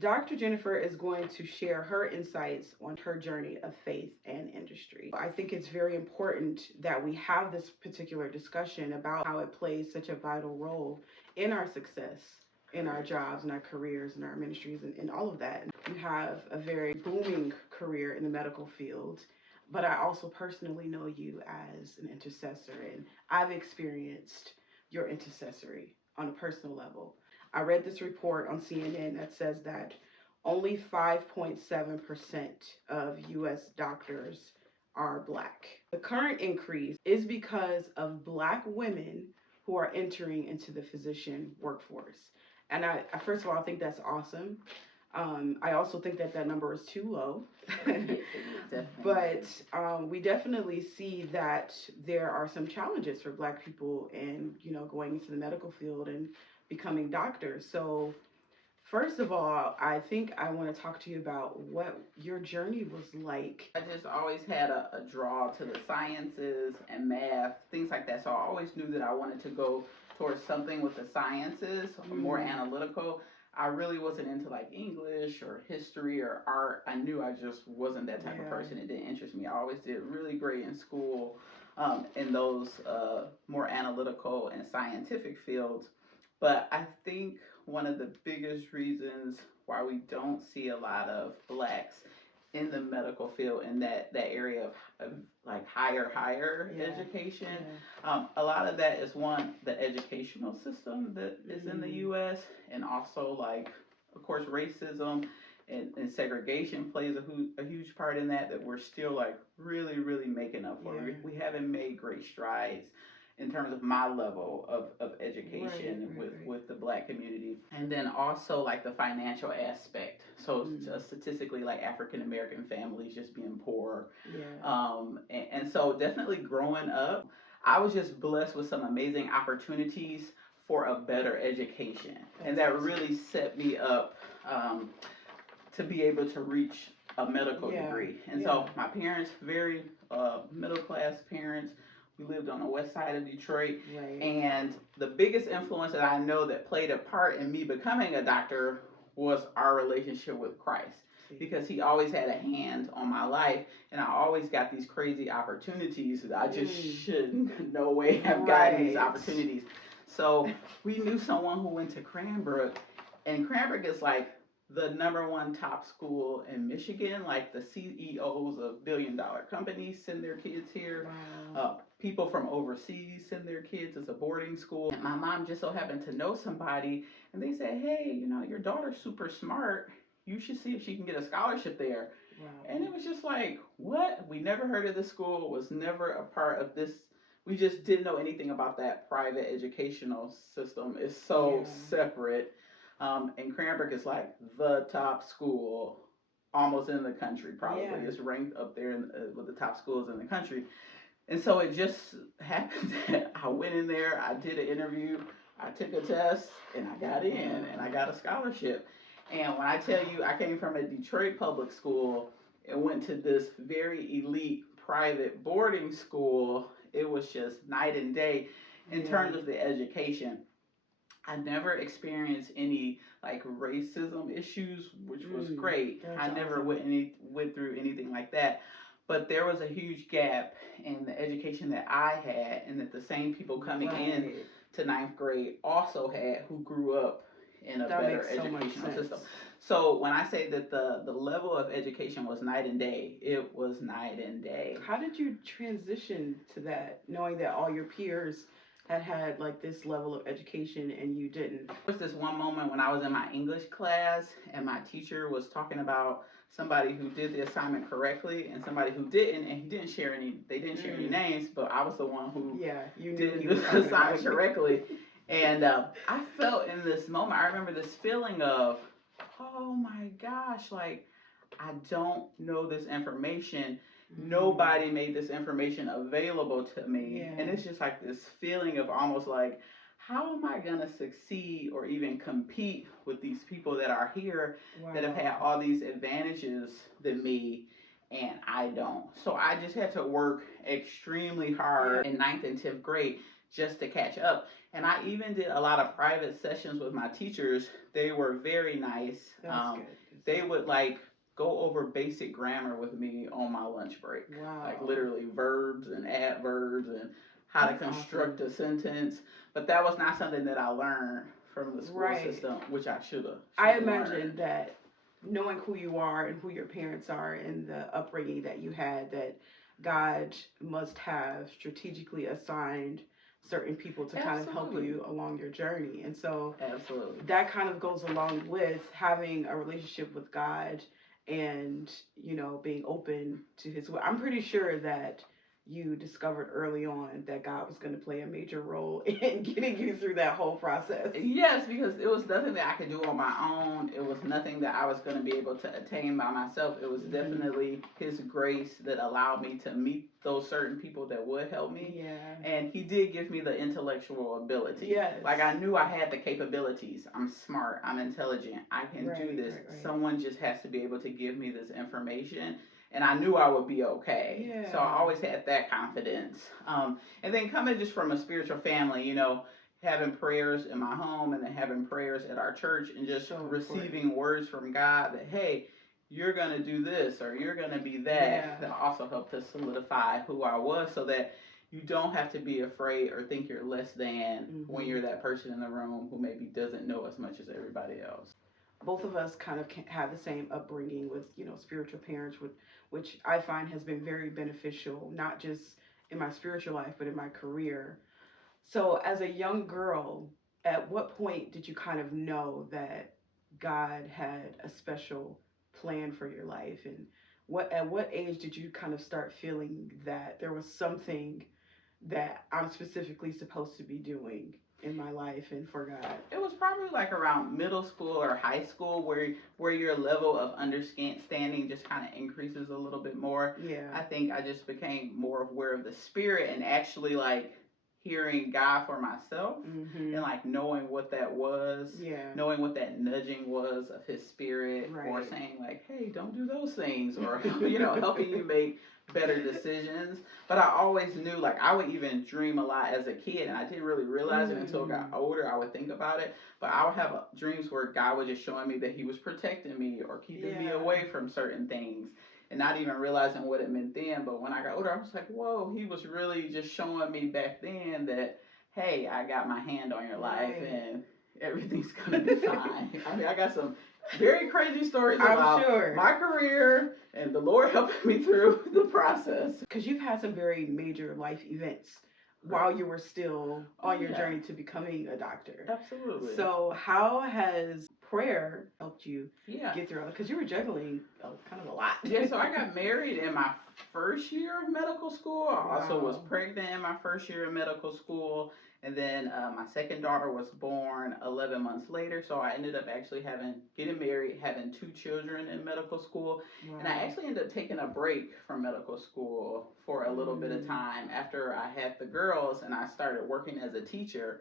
Dr. Jennifer is going to share her insights on her journey of faith and industry. I think it's very important that we have this particular discussion about how it plays such a vital role in our success, in our jobs, in our careers, in our ministries, and all of that. You have a very booming career in the medical field, but I also personally know you as an intercessor, and I've experienced your intercessory on a personal level. I read this report on CNN that says that only 5.7% of US doctors are Black. The current increase is because of Black women who are entering into the physician workforce. And I first of all, I think that's awesome. I also think that that number is too low. But we definitely see that there are some challenges for Black people in, going into the medical field and becoming doctors. So first of all, I think I want to talk to you about what your journey was like. I just always had a draw to the sciences and math, things like that. So I always knew that I wanted to go towards something with the sciences, more analytical. I really wasn't into like English or history or art. I knew I just wasn't that type of person. It didn't interest me. I always did really great in school in those more analytical and scientific fields. But I think one of the biggest reasons why we don't see a lot of Blacks in the medical field in that area of like higher education. A lot of that is one, the educational system that is in the U.S. and also like, of course, racism and segregation plays a huge part in that we're still like really making up for. We haven't made great strides in terms of my level of education with the Black community. And then also like the financial aspect. So statistically, like African American families just being poor. And so definitely growing up, I was just blessed with some amazing opportunities for a better education. And that really set me up to be able to reach a medical degree. And so my parents, very middle class parents. We lived on the west side of Detroit. And the biggest influence that I know that played a part in me becoming a doctor was our relationship with Christ. Because he always had a hand on my life, and I always got these crazy opportunities that I just shouldn't no way have gotten these opportunities. So we knew someone who went to Cranbrook, and Cranbrook is like the #1 top school in Michigan. Like the CEOs of billion-dollar companies send their kids here. People from overseas send their kids as a boarding school. And my mom just so happened to know somebody, and they said, hey, your daughter's super smart. You should see if she can get a scholarship there. And it was just like, what? We never heard of this school, was never a part of this. We just didn't know anything about that private educational system. It's so separate. And Cranbrook is like the top school almost in the country, probably. It's ranked up there with the top schools in the country. And so it just happened that I went in there, I did an interview, I took a test, and I got in, and I got a scholarship. And when I tell you, I came from a Detroit public school and went to this very elite private boarding school. It was just night and day in terms of the education. I never experienced any like racism issues, which was great. I never went through anything like that. But there was a huge gap in the education that I had, and that the same people coming in to 9th grade also had, who grew up in a better educational system. So when I say that the level of education was night and day, it was night and day. How did you transition to that, knowing that all your peers had like this level of education and you didn't? There was this one moment when I was in my English class and my teacher was talking about somebody who did the assignment correctly and somebody who didn't, and they didn't share any names, but I was the one who didn't do the assignment correctly. And I felt in this moment, I remember this feeling of, oh my gosh, like, I don't know this information. Nobody made this information available to me. And it's just like this feeling of almost like, how am I going to succeed or even compete with these people that are here that have had all these advantages than me, and I don't. So I just had to work extremely hard in 9th and 10th grade just to catch up. And I even did a lot of private sessions with my teachers They were very nice. That's good. They would like go over basic grammar with me on my lunch break. Wow. Like literally verbs and adverbs and how That's to construct awesome. a sentence. But that was not something that I learned from the school Right. system, which I should have. I imagine that knowing who you are and who your parents are and the upbringing that you had, that God must have strategically assigned certain people to kind of help Absolutely. you along your journey. And so Absolutely. that kind of goes along with having a relationship with God and, you know, being open to his will. I'm pretty sure that you discovered early on that God was going to play a major role in getting you through that whole process. Yes, because it was nothing that I could do on my own. It was nothing that I was going to be able to attain by myself. It was definitely His grace that allowed me to meet those certain people that would help me. Yeah. And He did give me the intellectual ability. Yes. Like I knew I had the capabilities. I'm smart. I'm intelligent. I can do this. Right. Someone just has to be able to give me this information. And I knew I would be okay. Yeah. So I always had that confidence. And then coming just from a spiritual family, you know, having prayers in my home and then having prayers at our church and just So receiving words from God that, hey, you're going to do this or you're going to be that. Yeah. That also helped to solidify who I was so that you don't have to be afraid or think you're less than when you're that person in the room who maybe doesn't know as much as everybody else. Both of us kind of have the same upbringing with, you know, spiritual parents, which I find has been very beneficial, not just in my spiritual life, but in my career. So, as a young girl, at what point did you kind of know that God had a special plan for your life? And at what age did you kind of start feeling that there was something that I'm specifically supposed to be doing in my life and for God? It was probably like around middle school or high school where your level of understanding just kind of increases a little bit more. Yeah. I think I just became more aware of the spirit and actually like hearing God for myself and like knowing what that was, knowing what that nudging was of His spirit, or saying like, hey, don't do those things, or you know, helping you make better decisions. But I always knew, like, I would even dream a lot as a kid, and I didn't really realize it until I got older. I would think about it, but I would have dreams where God was just showing me that He was protecting me or keeping me away from certain things, and not even realizing what it meant then. But when I got older, I was like, whoa, He was really just showing me back then that, hey, I got my hand on your life, and everything's gonna be fine. I mean, I got some very crazy stories about my career and the Lord helping me through the process. Because you've had some very major life events while you were still on your journey to becoming a doctor. Absolutely. So how has prayer helped you get through it? Because you were juggling kind of a lot. Yeah, so I got married in my first year of medical school. I also was pregnant in my first year of medical school. And then my second daughter was born 11 months later. So I ended up actually getting married, having 2 children in medical school. Wow. And I actually ended up taking a break from medical school for a little bit of time after I had the girls and I started working as a teacher.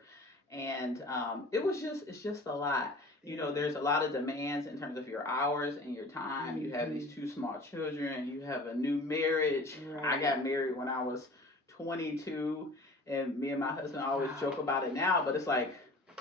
And it's just a lot. You know, there's a lot of demands in terms of your hours and your time. You have these 2 small children. You have a new marriage. I got married when I was 22. And me and my husband always joke about it now, but it's like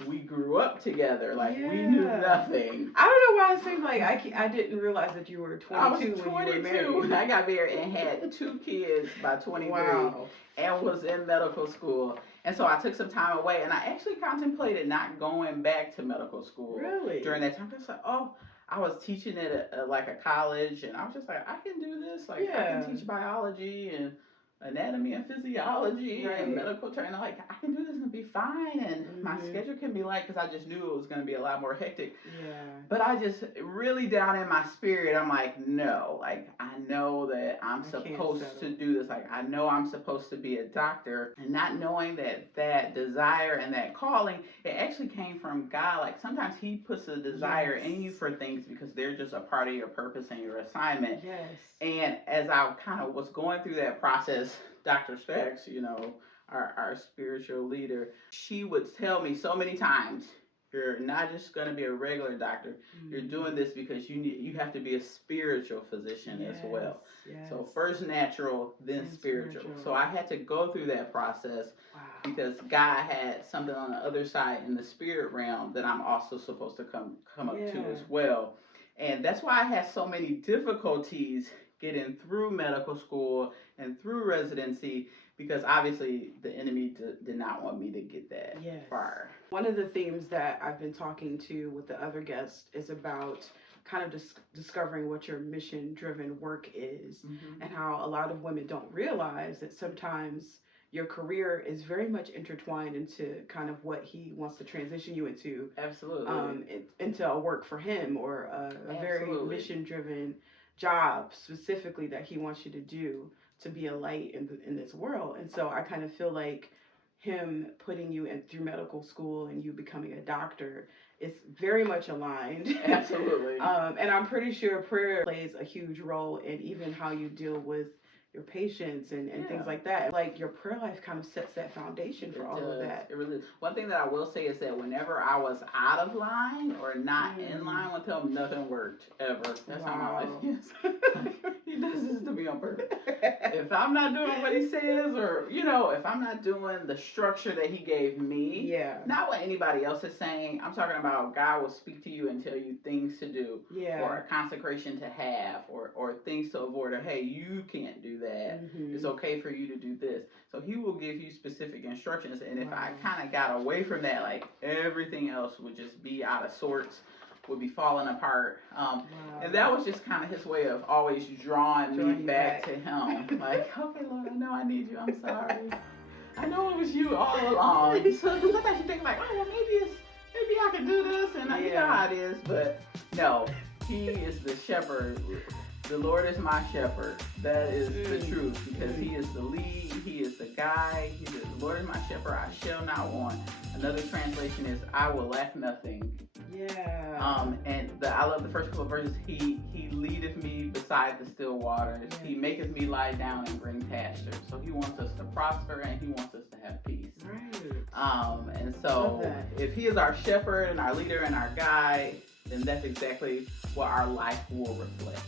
we grew up together. Like we knew nothing. I don't know why it seemed like I didn't realize that you were 22 I was 22 when you were married. I got married and had 2 kids by 23 and was in medical school. And so I took some time away and I actually contemplated not going back to medical school during that time. I was like, oh, I was teaching at like a college and I was just like, I can do this. Like I can teach biology and anatomy and physiology and medical training. Like I can do this and be fine, and my schedule can be light because I just knew it was going to be a lot more hectic. But I just really down in my spirit, I'm like, no, like I know that I'm supposed to do this. Like I know I'm supposed to be a doctor, and not knowing that desire and that calling, it actually came from God. Like sometimes He puts a desire in you for things because they're just a part of your purpose and your assignment. And as I kind of was going through that process, Dr. Specs, you know, our spiritual leader, she would tell me so many times, You're not just going to be a regular doctor. You're doing this because you have to be a spiritual physician as well. Yes. So first natural, then spiritual. So I had to go through that process because God had something on the other side in the spirit realm that I'm also supposed to come up to as well. And that's why I had so many difficulties getting through medical school and through residency, because obviously the enemy did not want me to get that far. One of the themes that I've been talking to with the other guests is about kind of discovering what your mission-driven work is, and how a lot of women don't realize that sometimes your career is very much intertwined into kind of what he wants to transition you into. Absolutely. Into a work for him, or a very mission-driven job specifically that he wants you to do to be a light in this world. And so I kind of feel like him putting you in through medical school and you becoming a doctor is very much aligned. Absolutely. And I'm pretty sure prayer plays a huge role in even how you deal with your patients and things like that. Like your prayer life kind of sets that foundation for all of that. It really is. One thing that I will say is that whenever I was out of line or not in line with him, nothing worked ever. That's how my life is. He does this to me on purpose. If I'm not doing what he says, or if I'm not doing the structure that he gave me, not what anybody else is saying. I'm talking about God will speak to you and tell you things to do, or a consecration to have, or things to avoid, or hey, you can't do that. It's okay for you to do this. So he will give you specific instructions, and if I kind of got away from that, like everything else would just be out of sorts, would be falling apart. And that was just kind of his way of always drawing me back to him. Like, okay, Lord, I know I need you. I'm sorry. I know it was you all along. So sometimes you think like, oh, well, maybe I can do this, and you know how it is. But no, he is the shepherd. The Lord is my shepherd. That is the truth, because he is the lead, he is the guide. The Lord is my shepherd, I shall not want. Another translation is, I will lack nothing. And I love the first couple of verses. He leadeth me beside the still waters. He maketh me lie down in green pastures. So he wants us to prosper, and he wants us to have peace. And so if he is our shepherd and our leader and our guide, then that's exactly what our life will reflect.